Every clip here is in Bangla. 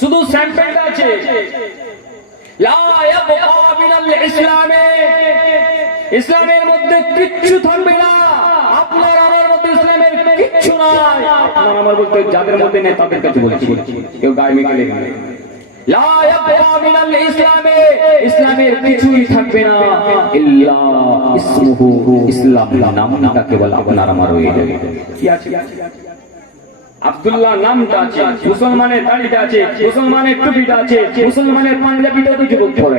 শুধু স্যাম্পেলটা আছে। ইসলামের মধ্যে কিচ্ছু থাকবে না। আপনার আমার মধ্যে ইসলামের কিচ্ছু নাই। আমার বলতে যাদের মধ্যে নেই, তাদের কাছে বলছি। কেউ গায়ে ইসলামে ইসলামের কিছুই থাকবে না। ইসলাম কেবল আপনার আমার রয়ে যাবে। আব্দুল্লাহ নামটা আছে মুসলমানের দাড়িটা আছে মুসলমানের টুপিটা আছে মুসলমানের পাঞ্জাবিটা তো যুবক পরে।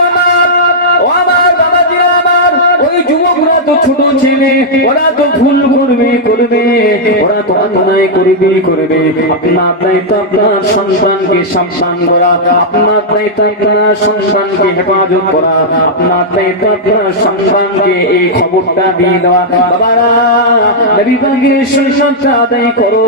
তো ছোট ছেলে, ওরা তো ভুল করবে করবে। ওরা তো অন্যায় করবে করবে। আপনার দায়িত্ব আপনার সন্তানকে সাবধান করা, আপনার দায়িত্ব আপনার সন্তানকে হেফাজত করা, আপনার দায়িত্ব আপনার সন্তানকে এই খবরটা দিয়ে দেওয়া। বাবারা, নবী পাকের সুন্নাতটা আদায় করো।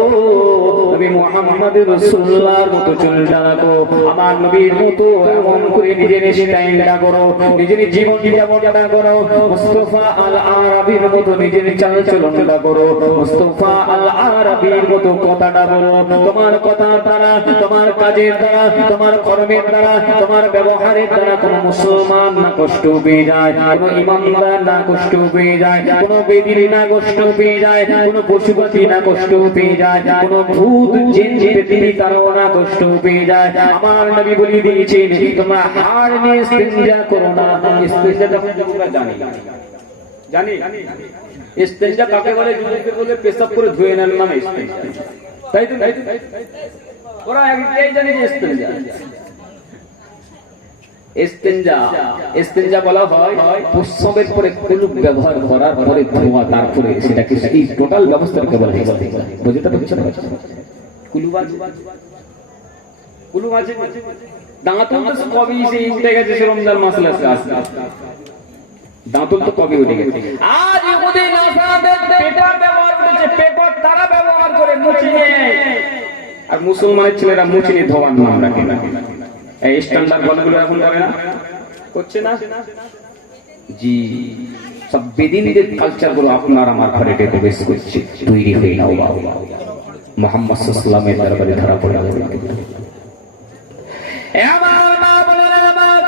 নবী মুহাম্মদ রাসূলুল্লাহর মতো চলতে লাগো আমার নবীর মতো এমন করে নিজের স্টাইলটা করো, নিজের জীবন যাপনটা করো। মুস্তাফা আল আরাবির মতো নিজের চাল চলনটা করো। মুস্তাফা আল আরাবির মতো কথাটা বলো। তোমার কথার দ্বারা, তোমার কাজের দ্বারা, তোমার কর্মের দ্বারা, তোমার ব্যবহারের দ্বারা কোন মুসলমান না কষ্ট পেয়ে যায়, কোন ইমানদার না কষ্ট পেয়ে যায়, কোন বেদিনী না কষ্ট পেয়ে যায়, কোন পশু না কষ্ট পেয়ে যায়, কোন ভূত, জিন পৃথিবী তারাও না কষ্ট পেয়ে যায়। আমার নবী বলে দিয়েছেন, তোমরা হার নিয়ে ইস্তেঞ্জা করো না। ইস্তেঞ্জা তোমরা জানি। জানি। ইস্তেঞ্জা কাকে বলে? যুবককে বলে পেশাব করে ধুয়ে নেন নামে ইস্তেঞ্জা তাই তো ওরা একটাই জানে যে ইস্তেঞ্জা গেছে। সে রমজান মাস। আস্তে আস্তে দাঁতন তো কবি উঠে গেছে। আজ ইহুদি নাসারাদের পেপার ব্যবহার করেছে পেপার তারা ব্যবহার করে মুছে। আর মুসলমানের ছেলেরা মুছে নিয়ে ধোয়ার নাম রাখে না এই স্ট্যান্ডার্ড গণগুলো এখন করে না? করছে না? জি সব বেদিনদের কালচারগুলো আপনার আমার ঘরে প্রবেশ করছে তৈরি হয়ে নাও বাবা। মোহাম্মদ সাল্লামের দরবারে ধরা পড়ে আমার মা বলেন আমার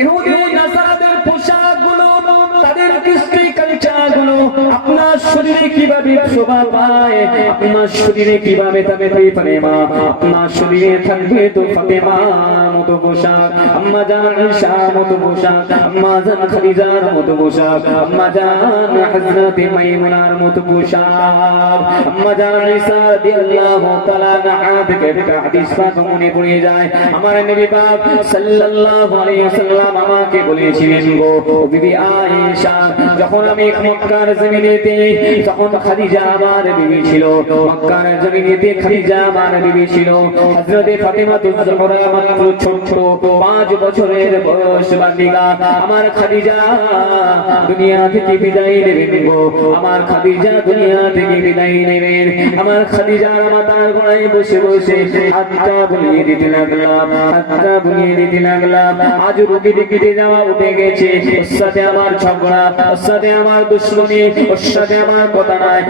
ইহুদি নাসারাদের পোশাকগুলো আপনার শরীরে কীভাবে শোভা পায় শরীরে কীভাবে হয়ে পারে মা আপনার শরীরে থাকবে তো ফাতেমা মতো পোশাক, আম্মা জান ঈশা মতো পোশাক, আম্মা জান খাদিজার মতো পোশাক, আম্মা জান হযরত মাইমুনার মতো পোশাক। আম্মা জান ঈসা রাদিয়াল্লাহু তাআলা আনহা থেকে একটা হাদিস পাক মনে পড়ে যায়। আমার নবী পাক সাল্লাল্লাহু আলাইহি ওয়াসাল্লাম আমাকে বলেছিলেন গো বিবি আয়েশা, যখন আমি মক্কার জমিনেতে তখন খাদিজা আমার বিবি ছিল, মক্কার জমিনেতে খাদিজা আমার বিবি ছিল, হযরতে ফাতেমা তুজহরা মাত্র ছোট আমার আজ রুগী যাওয়া উঠে গেছে। ওর সাথে আমার ঝগড়া, ওর সাথে আমার দুশ্মনী, ওর সাথে আমার কথা নাই।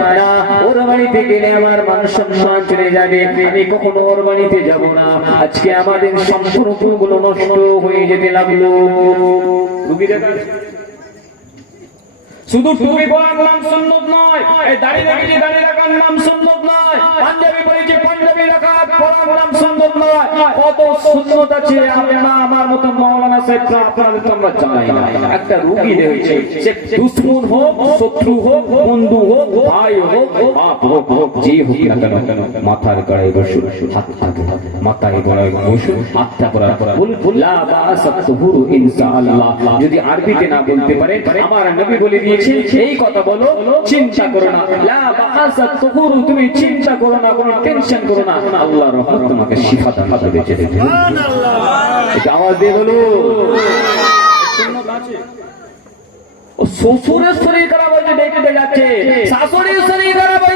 ওর বাড়িতে গেলে আমার মান সম্মান চলে যাবে। আমি কখনো ওর বাড়িতে না। আজকে আমাদের সম্পর্ক গুলো নষ্ট হয়ে যেতে লাগল। রুগীরা শুধু টুপি পরার নাম সুন্নত নয়, এই দাড়ি রেখেছে দাড়ি রাখার নাম সুন্নত নয়, পাঞ্জাবি পরেছে পাঞ্জাবি রাখা পরার নাম সুন্নত নয়। কত সুন্নত আছে আমরা আমার মতো মাওলানা সাহেব আপনাদের তো আমরা জানাই না। একটা রুগী রয়েছে, সে দুশ্মন হোক, শত্রু হোক, বন্ধু হোক, ভাই হোক, বাপ হোক, যে হোক না কেন, মাথার গড়ায় বসু হাত হাত, মাথায় গড়ায় বসু হাতটা পর বল লা বাসাত তুহুরু ইনশাআল্লাহ। যদি আরবিতে না বলতে পারে, আমার নবী বলে দিয়েছেন এই কথা বলো চিন্তা করো না। লা বাকাসাত তুমি চিন্তা করো না কোনো টেনশন করো না। আল্লাহ রহমত তোমাকে শিফা দান করে সুবহানাল্লাহ। আওয়াজ দিয়ে বলো। ও শ্বশুরের শরীর খারাপ হয়েছে যাচ্ছে। শাশুড়ির শরীর খারাপ হয়েছে।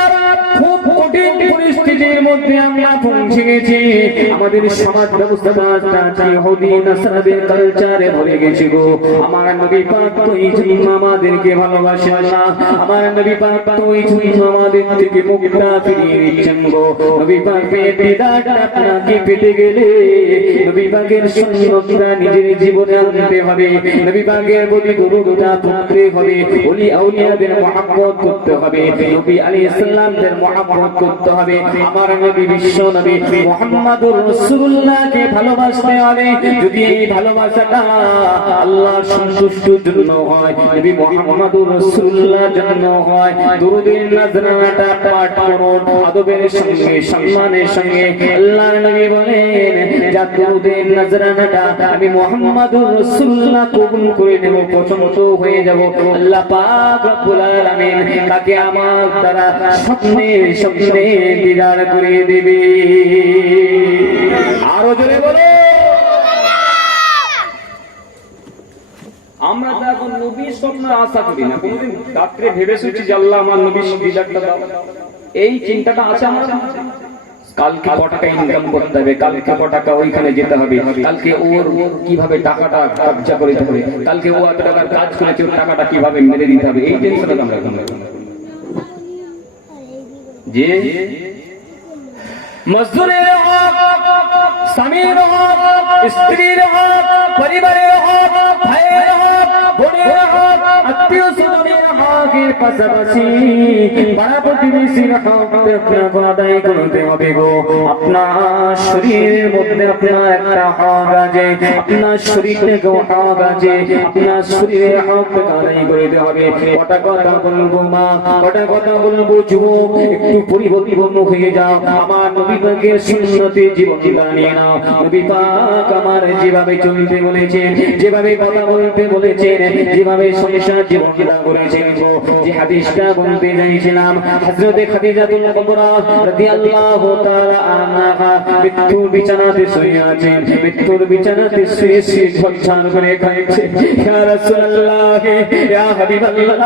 মধ্যে আমরা পৌঁছে গেছি। আমাদের সমাজ ব্যবস্থাটা ইহুদি নাসারাদের কালচারে ভরে গেছে গো। আমার নবী পাক তো এই আমাদেরকে ভালোবাসে না। আমার নবী পাক তো এই আমাদের থেকে মুখটা ফিরিয়ে দিচ্ছেন গো। নবী পাক পেটে দাঁড়া আপনাকে পেতে গেলে নবী পাকের সুন্নতটা নিজের জীবনে আনতে হবে। নবী পাকের প্রতি গরুটা পুত্রে হবে। ওলি আউলিয়াদের মহাব্বত করতে হবে। নবী আলাইহিস সালামদের মহাব্বত করতে হবে। আমার নবী, বিশ্ব নবী, মুহাম্মদুর রাসূলুল্লাহকে ভালোবাসতে হবে যদি এই ভালোবাসাটা আল্লাহর সন্তুষ্টির জন্য হয়, নবী মুহাম্মদুর রাসূলুল্লাহর জন্য হয় দুরুদের নজরানাটা পাঠ করুন আদবের সঙ্গে, সম্মানের সঙ্গে। আল্লাহর নবী বলেন, যা দুরুদের নজরানাটা আমি মুহাম্মদুর রাসূলুল্লাহ কবুল করে নেব, পছন্দ হয়ে যাব। আল্লাহ পাক রব্বুল আলামিন তাকে আমার দ্বারা স্বপ্নে স্বপ্নে দিদার করে দেবে। আরও জোরে বলো। আমরা তো এখন নবীর স্বপ্ন আশা করি না। কোনদিন রাত্রে ভেবে শুনছি যে আল্লাহ আমার নবীর দিদারটা দাও। এই চিন্তাটা আছে আমার কালকে ক টাকা ইনকাম করতে হবে কালকে ক টাকা ওইখানে যেতে হবে কালকে ওর কীভাবে টাকাটা কবজা করে দিতে হবে কালকে ও এত টাকার কাজ করেছে ওর টাকাটা কীভাবে মেরে দিতে হবে? এই টেনশনে আমরা। যে মজদুরের হক স্বামীর হক স্ত্রীর হক পরিবারের হক ভাইয়ের হক বোনের হক আত্মীয় স্বজনের পাশাপাশি পাড়া আপনাকে আদায় করতে হবে গো। আপনার শরীরের মধ্যে আপনার একটা হক আছে, আপনার শরীরে হক আছে, আপনার শরীরের হক আদায় হবে। কটা কথা বলব মা? কটা কথা বলব যুবক? একটু পরিবর্তন হয়ে যাও। আমার জীবন বানিয়ে নাও। নবী পাক আমার যেভাবে চলতে বলেছেন, যেভাবে কথা বলতে বলেছেন, যেভাবে সংসার জীবন করেছেন যে হাদিসটা বলতে চাইছিলাম, হযরতে খাদিজাতুল কুবরা রাদিয়াল্লাহু তাআলা আনহা মৃত্যুর বিছানাতে শুয়ে আছেন। মৃত্যুর বিছানাতে শুয়ে শুয়ে ঝরঝর করে কাঁদছে। ইয়া রাসূলুল্লাহ, ইয়া হাবিবাল্লাহ,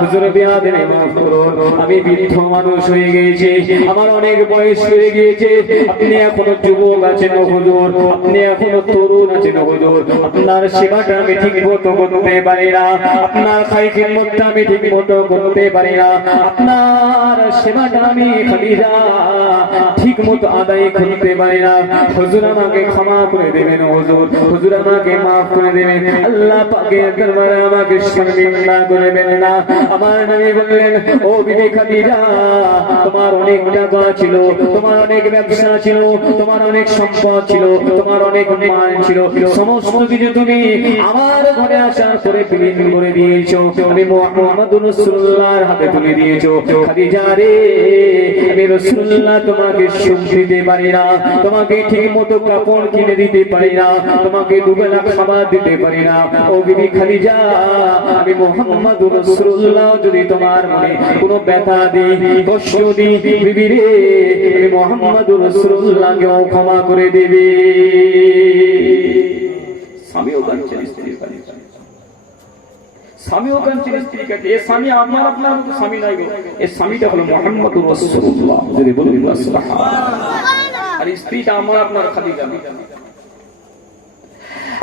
হুজুর বিয়াদে মাফ করুন আমি বৃদ্ধ মানুষ হয়ে গেছি, আমার অনেক বয়স হয়ে গিয়েছে। আপনি এখনও যুবক আছেন হুজুর, আপনি এখনও তরুণ আছেন হুজুর। আপনার সেবাটা আমি ঠিক মতো করতে পারি না। আপনার খাই খিদমতটা আমি ঠিক মতো করতে পারি না। আপনার সেবাটা আমি খালিজা ঠিক মতো আদায় করতে পারি না। হুজুর আমাকে ক্ষমা করে দেবেন হুজুর। হুজুর আমাকে মাফ করে দেবেন। আল্লাহ পাকের দরবারে আমাকে শর্মিন্দা করবেন না। আমার নবী বললেন, ও বিবি খাদিজা, তোমার অনেক টাকা ছিল, তোমার অনেক ব্যবসা ছিল, তোমার অনেক সম্পদ ছিল, তোমার অনেক মান ছিল। সমস্ত কিছু তুমি আমার ঘরে আসার পরে বিলীন করে দিয়েছ। আমি মোহাম্মদ রসুল্লাহর হাতে তুলে দিয়েছ। খাদিজা রে আমি রসুল্লাহ তোমাকে সুখ দিতে পারি না, তোমাকে ঠিক কাপড় কিনে দিতে পারি না, তোমাকে দুবেলা খাবার দিতে পারি না। ও বিবি খাদিজা, আমি মোহাম্মদ রসুল্লাহ যদি তোমার মনে কোনো ব্যথা দিই, কষ্ট দিই, বিবি রে মোহাম্মদ রসুল্লাহকেও ক্ষমা করে দেবে। স্বামীও কাঁদছেন স্ত্রীও কাঁদছেন স্বামীও কাঞ্চিন স্ত্রী কাছে এ স্বামী আমার আপনার মতো স্বামী নাই গো। এ স্বামীটা হলো মোহাম্মদ রসুল্লাহ যদি সুবহানাল্লাহ। আর স্ত্রীটা আমার আপনার খাদিজা।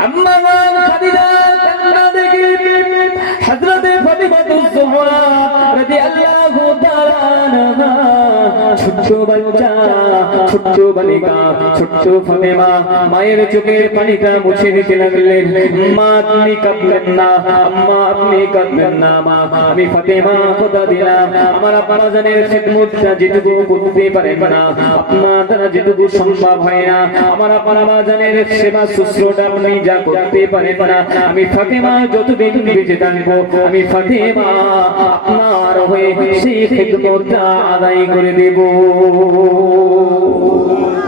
আম্মা খাদিজা হযরতে ফাতিমাতুজ জোহরা রাদিয়াল্লাহু তাআলা ছোট্ট বাচ্চা, ছোট্ট বালিকা, ছোট্ট ফাতেমা, মায়ের চোখের পানিটা মুছে দিতে লাগলেন। মা আপনি কাঁদবেন না, আম্মা, আপনি কাঁদবেন না, মা, আমি ফাতেমা কথা দিলাম। আমার আপনারা জানের খেদমতটা যেটুকু করতে পারেন না আপনার যেটুকু সম্ভব হয় না। আমার আপনারা জানের সেবা, শুশ্রূষা আপনি যা করতে পারেন না, আমি ফাতেমা যতদিন বেঁচে থাকব আমি ফাতেমা আপনার হয়ে সেই খেদমতটা আদায় করে দেব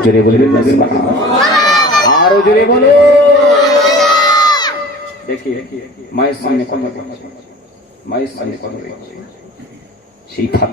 জোরে বলবেন। আরও জোরে বলো দেখি, মায়ের সামনে কথা। মায়ের সামনে কথা সেই ফাতে